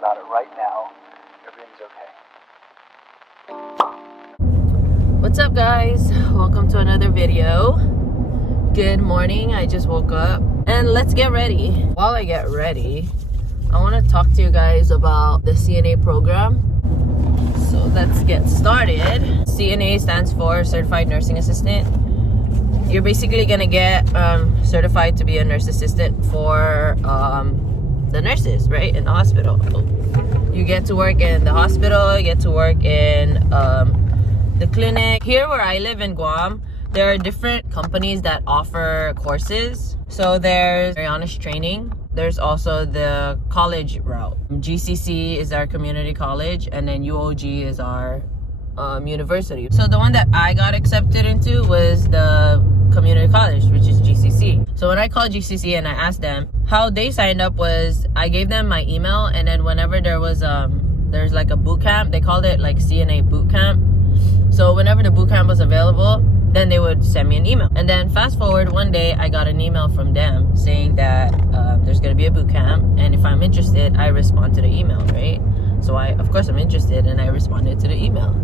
about it right now. Everything's okay. What's up, guys? Welcome to another video. Good morning. I just woke up and let's get ready. While I get ready, I want to talk to you guys about the CNA program. So let's get started. CNA stands for Certified Nursing Assistant. You're basically gonna get certified to be a nurse assistant for the nurses, right, in the hospital. You get to work in the hospital, you get to work in the clinic. Here where I live in Guam, there are different companies that offer courses. So there's Marianas training. There's also the college route. GCC is our community college, and then UOG is our university. So the one that I got accepted into was the community college, which is GCC. So when I called GCC and I asked them, how they signed up was I gave them my email, and then whenever there was there's like a boot camp, they called it like CNA Bootcamp. So whenever the boot camp was available, then they would send me an email. And then fast forward, one day I got an email from them saying that there's gonna be a boot camp, and if I'm interested, I respond to the email, right? So of course I'm interested, and I responded to the email.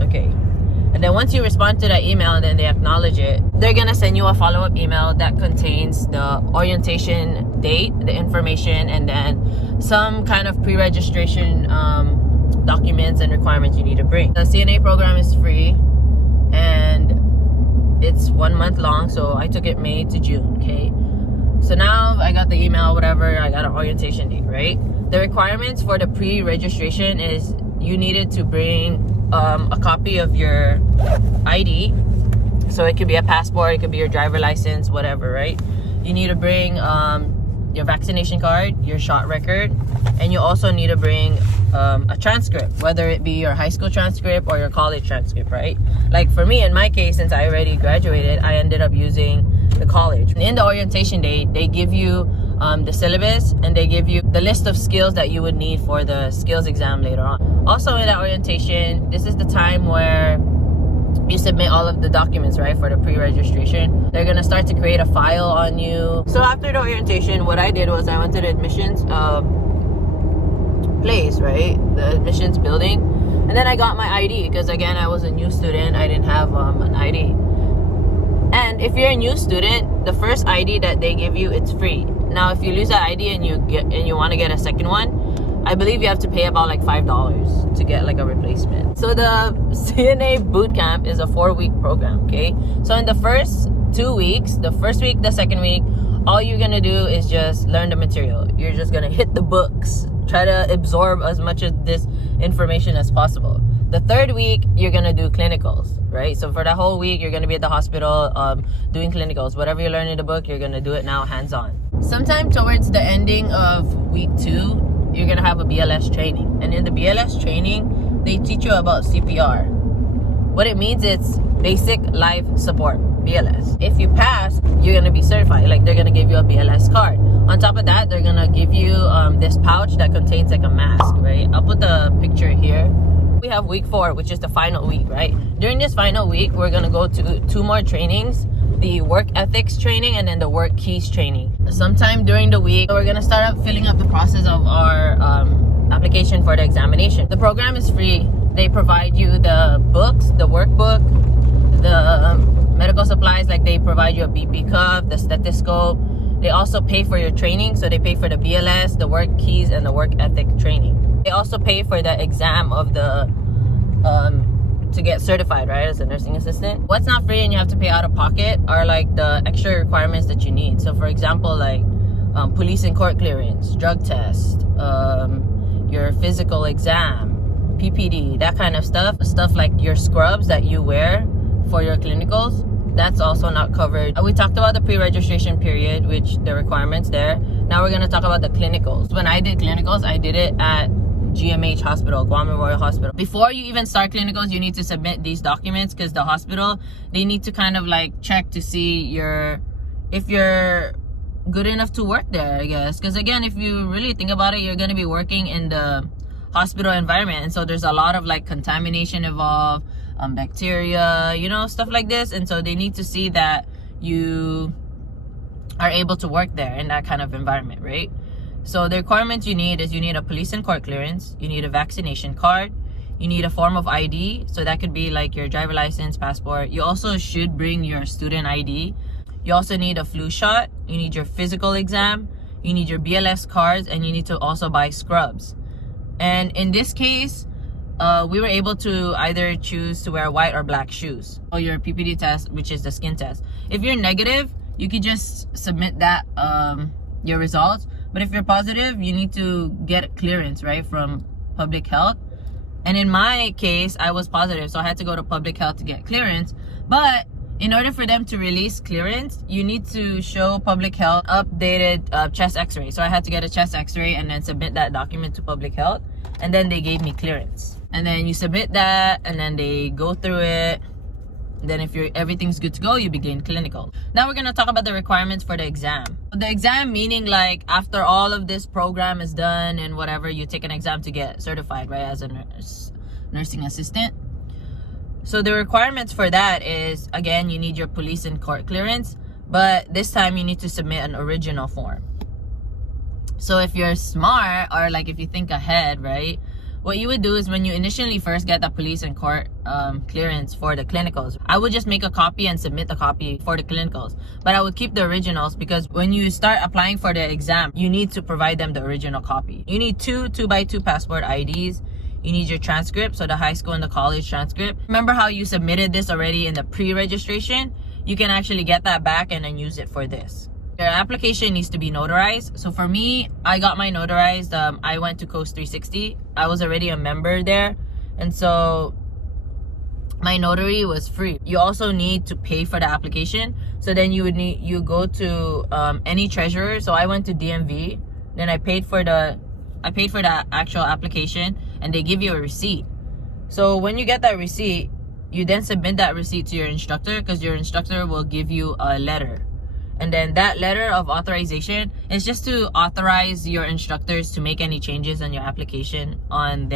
Okay. And then once you respond to that email and then they acknowledge it, they're gonna send you a follow-up email that contains the orientation date, the information, and then some kind of pre-registration documents and requirements you need to bring. The CNA program is free and it's 1 month long, so I took it May to June, okay? So now I got the email, whatever, I got an orientation date, right? The requirements for the pre-registration is you needed to bring a copy of your ID. So it could be a passport, it could be your driver license, whatever, right? You need to bring your vaccination card, your shot record, and you also need to bring a transcript, whether it be your high school transcript or your college transcript, right? Like for me, in my case, since I already graduated, I ended up using the college. In the orientation day, they give you the syllabus, and they give you the list of skills that you would need for the skills exam later on. Also in that orientation, this is the time where you submit all of the documents, right, for the pre-registration. They're gonna start to create a file on you. So after the orientation, what I did was I went to the admissions place, right, the admissions building, and then I got my ID because again I was a new student. I didn't have an ID. And if you're a new student, the first ID that they give you, it's free. Now if you lose that ID and you want to get a second one, I believe you have to pay about like $5 to get like a replacement. So the CNA Bootcamp is a 4-week program, okay? So in the first 2 weeks, the first week, the second week, all you're gonna do is just learn the material. You're just gonna hit the books, try to absorb as much of this information as possible. The third week, you're gonna do clinicals, right? So for that whole week, you're gonna be at the hospital doing clinicals. Whatever you learn in the book, you're gonna do it now hands-on. Sometime towards the ending of week 2, you're gonna have a BLS training. And in the BLS training, they teach you about CPR. What it means, it's basic life support, BLS. If you pass, you're gonna be certified. Like they're gonna give you a BLS card. On top of that, they're gonna give you this pouch that contains like a mask, right? I'll put the picture here. We have week 4, which is the final week, right? During this final week, we're gonna go to 2 more trainings, the work ethics training and then the work keys training. Sometime during the week, we're gonna start up filling up the process of our application for the examination. The program is free. They provide you the books, the workbook, the medical supplies, like they provide you a BP cuff, the stethoscope. They also pay for your training, so they pay for the BLS, the work keys, and the work ethic training. They also pay for the exam of the to get certified, right, as a nursing assistant. What's not free and you have to pay out of pocket are like the extra requirements that you need. So for example, like police and court clearance, drug test, your physical exam, PPD, that kind of stuff. Stuff like your scrubs that you wear for your clinicals, that's also not covered. We talked about the pre-registration period, which the requirements there. Now we're gonna talk about the clinicals. When I did clinicals, I did it at GMH Hospital, Guam Memorial Hospital. Before you even start clinicals, you need to submit these documents because the hospital, they need to kind of like check to see if you're good enough to work there, I guess. Because again, if you really think about it, you're going to be working in the hospital environment, and so there's a lot of like contamination involved, bacteria, you know, stuff like this. And so they need to see that you are able to work there in that kind of environment, right? So the requirements you need is you need a police and court clearance, you need a vaccination card, you need a form of ID, so that could be like your driver license, passport. You also should bring your student ID. You also need a flu shot, you need your physical exam, you need your BLS cards, and you need to also buy scrubs. And in this case, we were able to either choose to wear white or black shoes. Or your PPD test, which is the skin test. If you're negative, you could just submit that, your results. But if you're positive, you need to get clearance, right, from public health. And in my case, I was positive, so I had to go to public health to get clearance. But in order for them to release clearance, you need to show public health updated chest x-ray. So I had to get a chest x-ray and then submit that document to public health. And then they gave me clearance. And then you submit that, and then they go through it. Then if everything's good to go, you begin clinical. Now we're going to talk about the requirements for the exam. The exam meaning like after all of this program is done and whatever, you take an exam to get certified, right, as a nursing assistant. So the requirements for that is, again, you need your police and court clearance, but this time you need to submit an original form. So if you're smart, or like if you think ahead, right, what you would do is when you initially first get the police and court clearance for the clinicals, I would just make a copy and submit the copy for the clinicals. But I would keep the originals because when you start applying for the exam, you need to provide them the original copy. You need two 2x2 passport IDs. You need your transcript, so the high school and the college transcript. Remember how you submitted this already in the pre-registration? You can actually get that back and then use it for this. Your application needs to be notarized. So for me, I got my notarized. I went to Coast 360. I was already a member there. And so my notary was free. You also need to pay for the application. So then you go to any treasurer. So I went to DMV. Then I paid for the actual application, and they give you a receipt. So when you get that receipt, you then submit that receipt to your instructor, because your instructor will give you a letter. And then that letter of authorization is just to authorize your instructors to make any changes on your application on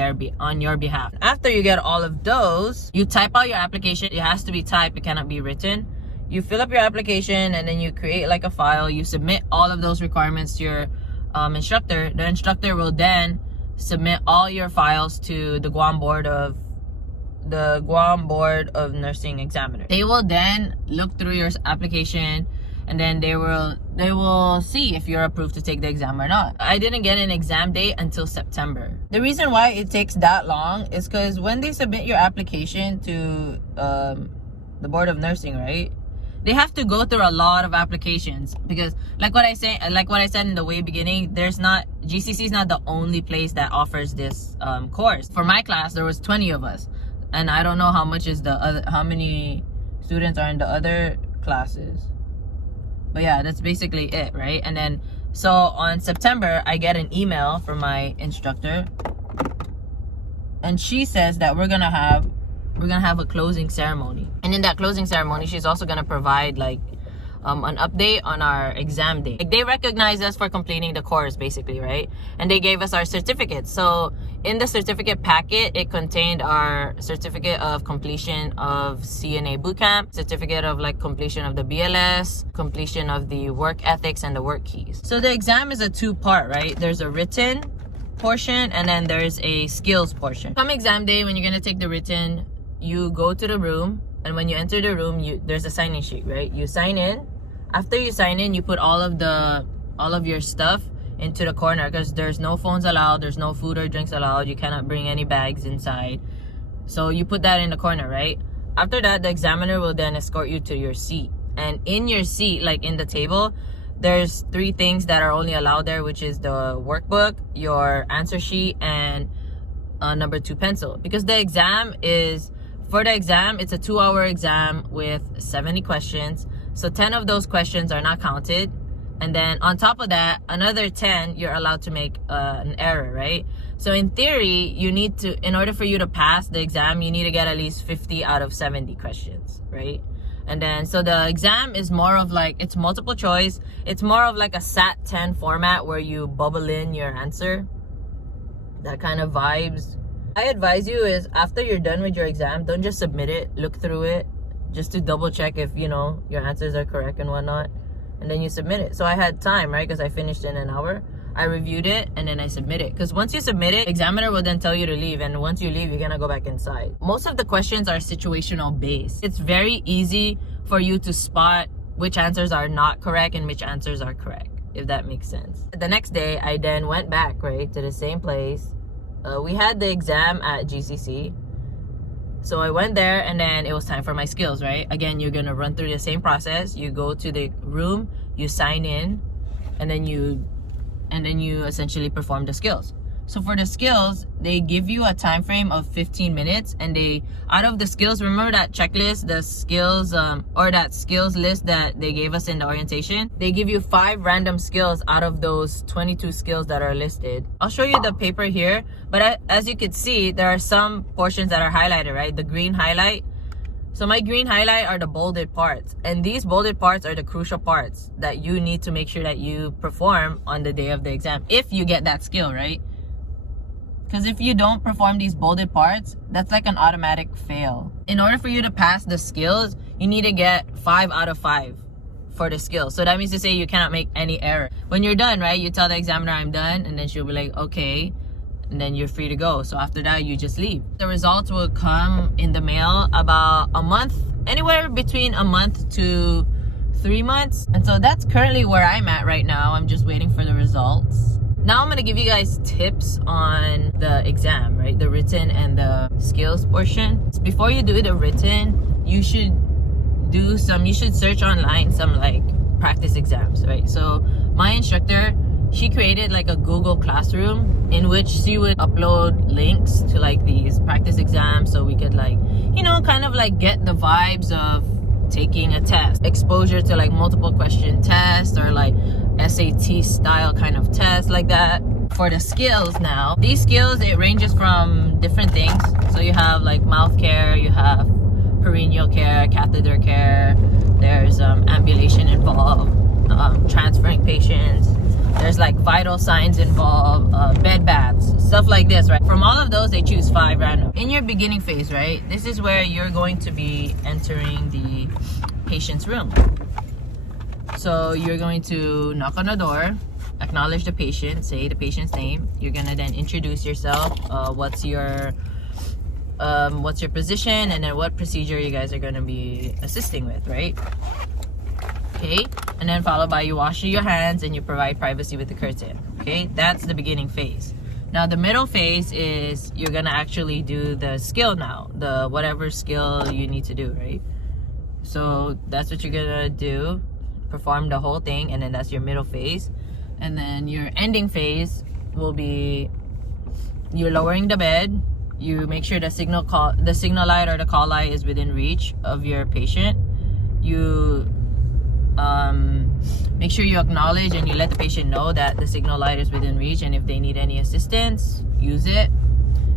your behalf. After you get all of those, you type out your application. It has to be typed, it cannot be written. You fill up your application, and then you create like a file. You submit all of those requirements to your instructor. The instructor will then submit all your files to the Guam Board of Nursing Examiner. They will then look through your application, and then they will see if you're approved to take the exam or not. I didn't get an exam date until September. The reason why it takes that long is because when they submit your application to the Board of Nursing, right, they have to go through a lot of applications, because like what I said in the way beginning, GCC is not the only place that offers this course. For my class, there was 20 of us, and I don't know how many students are in the other classes. But yeah, that's basically it, right? And then, so on September, I get an email from my instructor, and she says that we're gonna have a closing ceremony. And in that closing ceremony, she's also gonna provide like an update on our exam day. Like, they recognize us for completing the course, basically, right? And they gave us our certificates. So in the certificate packet, it contained our certificate of completion of CNA Bootcamp, certificate of like completion of the BLS, completion of the work ethics, and the work keys. So the exam is a two-part, right? There's a written portion, and then there's a skills portion. Come exam day, when you're gonna take the written, you go to the room, and when you enter the room, there's a sign-in sheet, right? You sign in. After you sign in, you put all of your stuff into the corner, because there's no phones allowed, there's no food or drinks allowed, you cannot bring any bags inside. So you put that in the corner, right? After that, the examiner will then escort you to your seat. And in your seat, like in the table, there's 3 things that are only allowed there, which is the workbook, your answer sheet, and number 2 pencil. Because for the exam, it's a 2-hour exam with 70 questions. So 10 of those questions are not counted. And then on top of that, another 10, you're allowed to make an error, right? So in theory, in order for you to pass the exam, you need to get at least 50 out of 70 questions, right? And then, so the exam is more of like, it's multiple choice. It's more of like a SAT 10 format where you bubble in your answer. That kind of vibes. I advise you is after you're done with your exam, don't just submit it, look through it just to double check if, your answers are correct and whatnot. And then, so the exam is a two-hour exam with 70 questions. So 10 of those questions are not counted. And then on top of that, another 10, you're allowed to make an error, right? So in theory, in order for you to pass the exam, you need to get at least 50 out of 70 questions, right? And then, so the exam is more of like, it's multiple choice. It's more of like a SAT 10 format where you bubble in your answer. That kind of vibes. I advise you is after you're done with your exam, don't just submit it, look through it just to double check if, your answers are correct and whatnot. and then you submit it. So I had time, right? Because I finished in an hour. I reviewed it and then I submit it. Because once you submit it, examiner will then tell you to leave, and once you leave, you're gonna go back inside. Most of the questions are situational based. It's very easy for you to spot which answers are not correct and which answers are correct, if that makes sense. The next day, I then went back, right, to the same place. We had the exam at GCC. So I went there, and then it was time for my skills, right? Again, you're gonna run through the same process. You go to the room, you sign in, and then you essentially perform the skills. So for the skills, they give you a time frame of 15 minutes, and they, out of the skills, remember that checklist, the skills, or that skills list that they gave us in the orientation? They give you 5 random skills out of those 22 skills that are listed. I'll show you the paper here, but as you can see, there are some portions that are highlighted, right? The green highlight. So my green highlight are the bolded parts, and these bolded parts are the crucial parts that you need to make sure that you perform on the day of the exam, if you get that skill, right? Because if you don't perform these bolded parts, that's like an automatic fail. In order for you to pass the skills, you need to get 5 out of 5 for the skills. So that means to say you cannot make any error. When you're done, right, you tell the examiner, I'm done, and then she'll be like, okay, and then you're free to go. So after that, you just leave. The results will come in the mail about a month, anywhere between a month to 3 months. And so that's currently where I'm at right now. I'm just waiting for the results. Now I'm gonna give you guys tips on the exam, right? The written and the skills portion. Before you do the written, you should search online some like practice exams, right? So my instructor, she created like a Google Classroom in which she would upload links to like these practice exams, so we could like, you know, kind of like get the vibes of taking a test, exposure to like multiple question tests or like SAT style kind of test like that. For the skills now, these skills, it ranges from different things. So you have like mouth care, you have perineal care, catheter care, there's ambulation involved, transferring patients, there's like vital signs involved, bed baths, stuff like this, right? From all of those, they choose 5 random. In your beginning phase, right, this is where you're going to be entering the patient's room. So you're going to knock on the door, acknowledge the patient, say the patient's name. You're gonna then introduce yourself, what's your position, and then what procedure you guys are gonna be assisting with, right? Okay, and then followed by you wash your hands and you provide privacy with the curtain. Okay, that's the beginning phase. Now the middle phase is you're gonna actually do the skill now, the whatever skill you need to do, right? So that's what you're gonna do, perform the whole thing, and then that's your middle phase. And then your ending phase will be you're lowering the bed, you make sure the signal light or the call light is within reach of your patient. You make sure you acknowledge and you let the patient know that the signal light is within reach, and if they need any assistance, use it.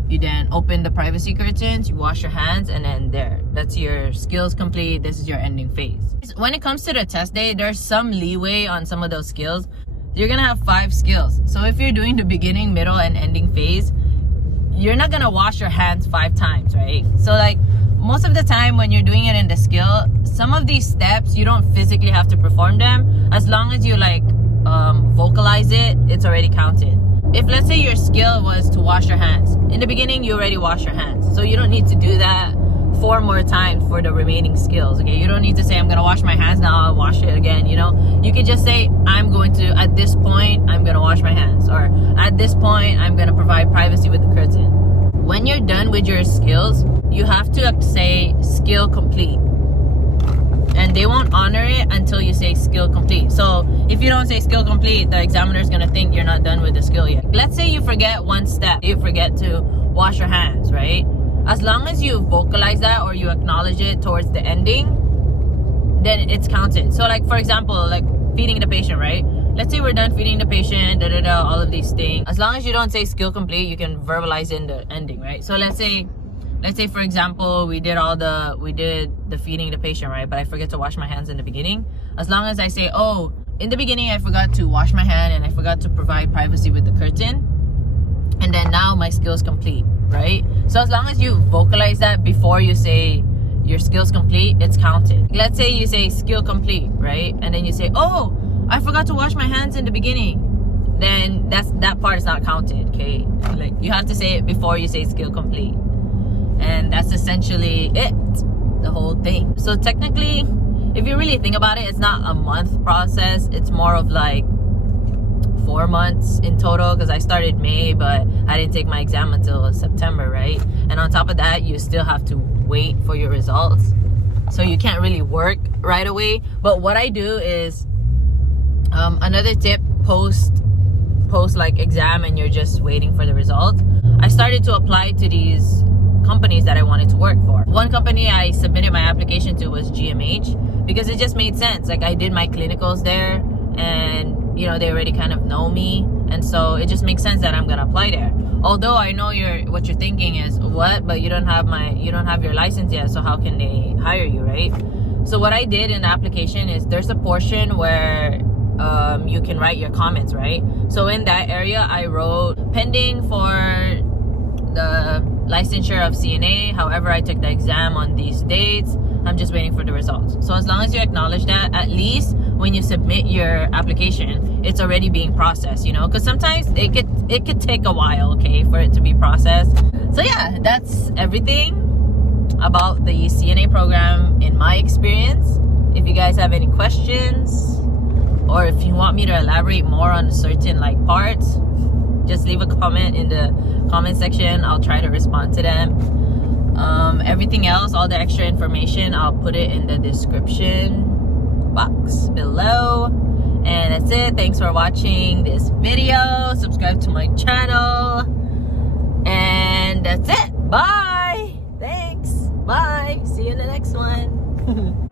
You then open the privacy curtains, you wash your hands, and then that's your skills complete. This is your ending phase. When it comes to the test day, there's some leeway on some of those skills. You're gonna have 5 skills. So if you're doing the beginning, middle, and ending phase, you're not gonna wash your hands 5 times, right? So like most of the time when you're doing it in the skill, some of these steps you don't physically have to perform them. As long as you like vocalize it, it's already counted. If let's say your skill was to wash your hands, in the beginning you already wash your hands, so you don't need to do that 4 more times for the remaining skills. Okay, you don't need to say I'm gonna wash my hands now, I'll wash it again. You know, you can just say I'm going to, at this point I'm gonna wash my hands, or at this point I'm gonna provide privacy with the curtain. When you're done with your skills, you have to say skill complete, and they won't honor it until you say skill complete. So if you don't say skill complete, the examiner is gonna think you're not done with the skill yet. Let's say you forget one step, you forget to wash your hands, right? As long as you vocalize that or you acknowledge it towards the ending, then it's counted. So like for example, like feeding the patient, right? Let's say we're done feeding the patient, all of these things. As long as you don't say skill complete, you can verbalize in the ending, right? So let's say for example, we did the feeding the patient, right? But I forget to wash my hands in the beginning. As long as I say, oh, in the beginning I forgot to wash my hand and I forgot to provide privacy with the curtain, and then now my skill's complete, right? So as long as you vocalize that before you say your skills complete, it's counted. Let's say you say skill complete, right? And then you say, oh, I forgot to wash my hands in the beginning. Then that part is not counted, okay? Like, you have to say it before you say skill complete. And that's essentially it, the whole thing. So technically, if you really think about it, it's not a month process. It's more of like 4 months in total, because I started May, but I didn't take my exam until September, right? And on top of that, you still have to wait for your results. So you can't really work right away. But what I do is, another tip, post like exam and you're just waiting for the results, I started to apply to these companies that I wanted to work for. One company I submitted my application to was GMH, because it just made sense. Like, I did my clinicals there, and you know, they already kind of know me, and so it just makes sense that I'm gonna apply there. Although I know what you're thinking is, what? But you don't have your license yet, so how can they hire you, right? So what I did in the application is, there's a portion where you can write your comments, right? So in that area, I wrote, pending for the licensure of CNA, however, I took the exam on these dates, I'm just waiting for the results. So as long as you acknowledge that, at least when you submit your application, it's already being processed, you know, because sometimes it could take a while, okay, for it to be processed. So yeah, that's everything about the CNA program in my experience. If you guys have any questions, or if you want me to elaborate more on certain like parts, just leave a comment in the comment section. I'll try to respond to them. Everything else, all the extra information, I'll put it in the description box below. And that's it. Thanks for watching this video. Subscribe to my channel. And that's it. Bye. Thanks. Bye. See you in the next one.